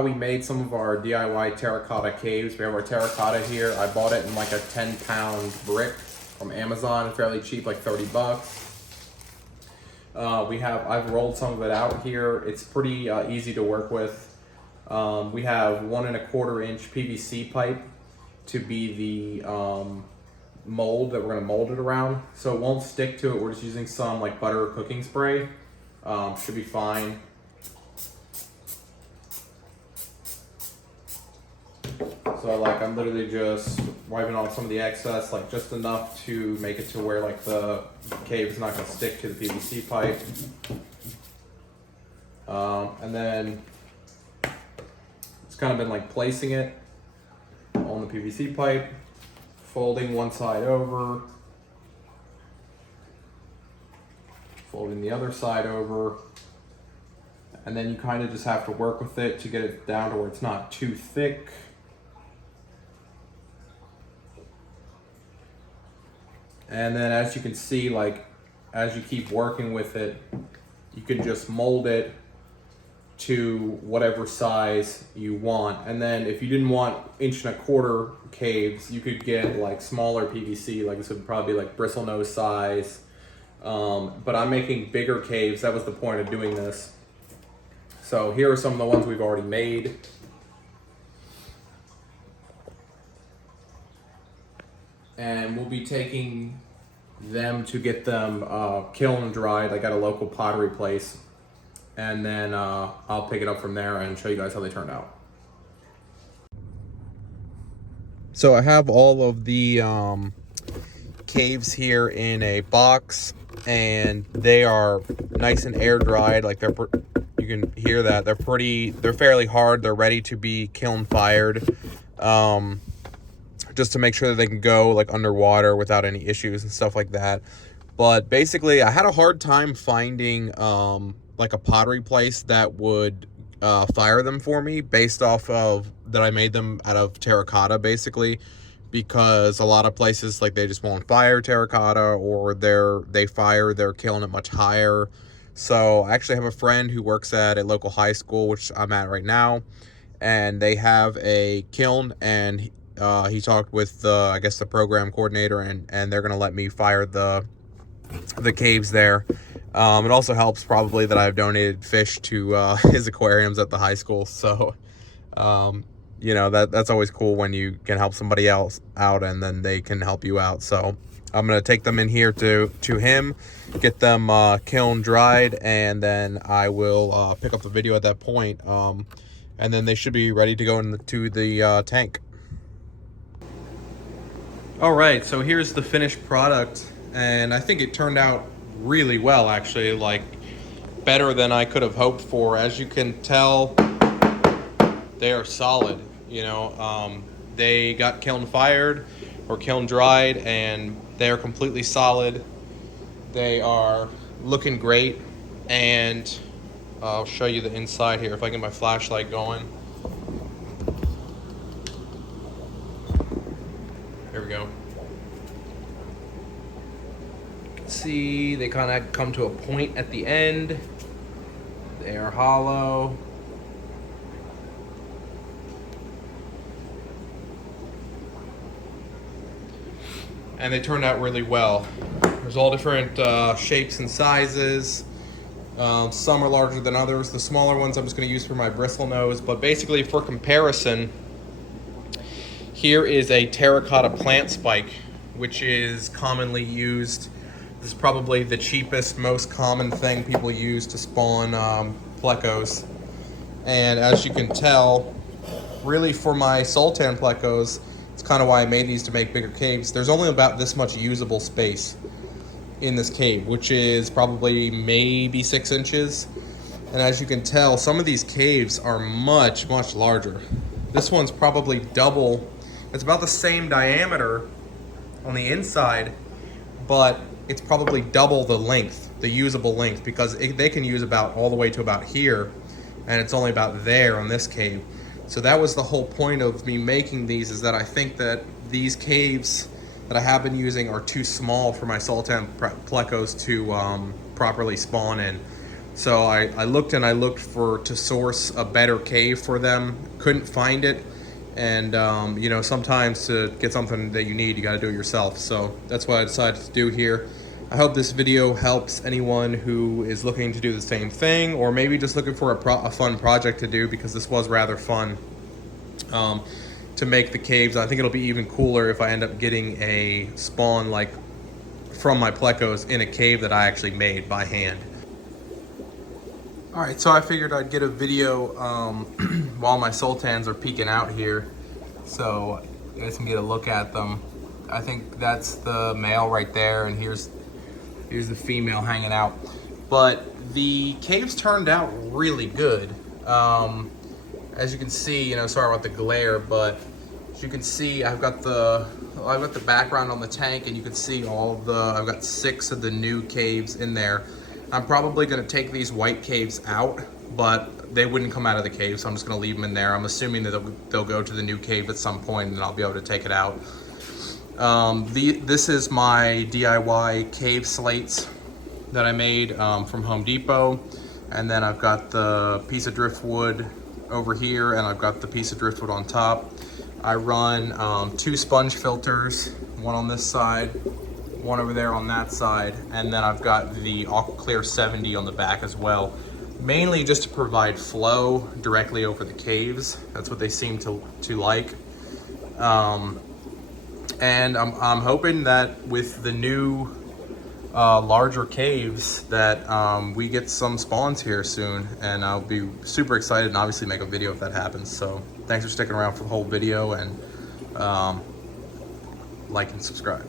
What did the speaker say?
how we made some of our DIY terracotta caves. We have our terracotta here. I bought it in like a 10-pound brick from Amazon, fairly cheap, like 30 bucks. I've rolled some of it out here. It's pretty easy to work with. We have 1¼ inch PVC pipe to be the mold that we're gonna mold it around. So it won't stick to it. We're just using some like butter cooking spray. Should be fine. So like I'm literally just wiping off some of the excess, like just enough to make it to where like the cave is not gonna stick to the PVC pipe. And then it's kind of been like placing it on the PVC pipe, folding one side over, folding the other side over, and then you kind of just have to work with it to get it down to where it's not too thick. And then as you can see, like as you keep working with it, you can just mold it to whatever size you want. And then if you didn't want 1¼ inch caves, you could get like smaller PVC, like this would probably be like bristle nose size. But I'm making bigger caves. That was the point of doing this. So here are some of the ones we've already made. And we'll be taking them to get them kiln dried, like at a local pottery place. And then I'll pick it up from there and show you guys how they turned out. So I have all of the caves here in a box, and they are nice and air dried. Like you can hear that they're fairly hard. They're ready to be kiln fired. Just to make sure that they can go like underwater without any issues and stuff like that. But basically I had a hard time finding like a pottery place that would fire them for me, based off of that I made them out of terracotta, basically, because a lot of places, like, they just won't fire terracotta, or they fire their kiln at much higher. So I actually have a friend who works at a local high school, which I'm at right now, and they have a kiln, and he talked with I guess the program coordinator, and they're gonna let me fire the caves there. It also helps probably that I've donated fish to his aquariums at the high school. So you know, that's always cool when you can help somebody else out and then they can help you out. So I'm gonna take them in here to him, get them kiln dried, and then I will pick up the video at that point, and then they should be ready to go into the tank. All right, so here's the finished product, and I think it turned out really well, actually, like better than I could have hoped for. As you can tell, they are solid. You know, they got kiln fired or kiln dried, and they are completely solid. They are looking great, and I'll show you the inside here if I get my flashlight going. There we go. You can see they kind of come to a point at the end. They are hollow. And they turned out really well. There's all different shapes and sizes. Some are larger than others. The smaller ones I'm just going to use for my bristle nose. But basically, for comparison, here is a terracotta plant spike, which is commonly used. This is probably the cheapest, most common thing people use to spawn plecos. And as you can tell, really for my sultan plecos, it's kind of why I made these, to make bigger caves. There's only about this much usable space in this cave, which is probably maybe 6 inches. And as you can tell, some of these caves are much, much larger. This one's probably double. It's about the same diameter on the inside, but it's probably double the length, the usable length, because they can use about all the way to about here, and it's only about there on this cave. So that was the whole point of me making these, is that I think that these caves that I have been using are too small for my sultan plecos to properly spawn in. So I looked and I looked to source a better cave for them. Couldn't find it. And you know, sometimes to get something that you need, you got to do it yourself. So that's what I decided to do here. I hope this video helps anyone who is looking to do the same thing, or maybe just looking for a fun project to do, because this was rather fun to make the caves. I think it'll be even cooler if I end up getting a spawn like from my plecos in a cave that I actually made by hand. All right, so I figured I'd get a video while my sultans are peeking out here, so you guys can get a look at them. I think that's the male right there, and here's the female hanging out. But the caves turned out really good. As you can see, you know, sorry about the glare, but as you can see, I've got the background on the tank, and you can see I've got 6 of the new caves in there. I'm probably gonna take these white caves out, but they wouldn't come out of the cave, so I'm just gonna leave them in there. I'm assuming that they'll go to the new cave at some point, and I'll be able to take it out. This is my DIY cave slates that I made from Home Depot, and then I've got the piece of driftwood over here, and I've got the piece of driftwood on top. I run 2 sponge filters, one on this side, one over there on that side, and then I've got the Aqua Clear 70 on the back as well, mainly just to provide flow directly over the caves. That's what they seem to like. And I'm hoping that with the new larger caves that we get some spawns here soon, and I'll be super excited and obviously make a video if that happens. So thanks for sticking around for the whole video, and like and subscribe.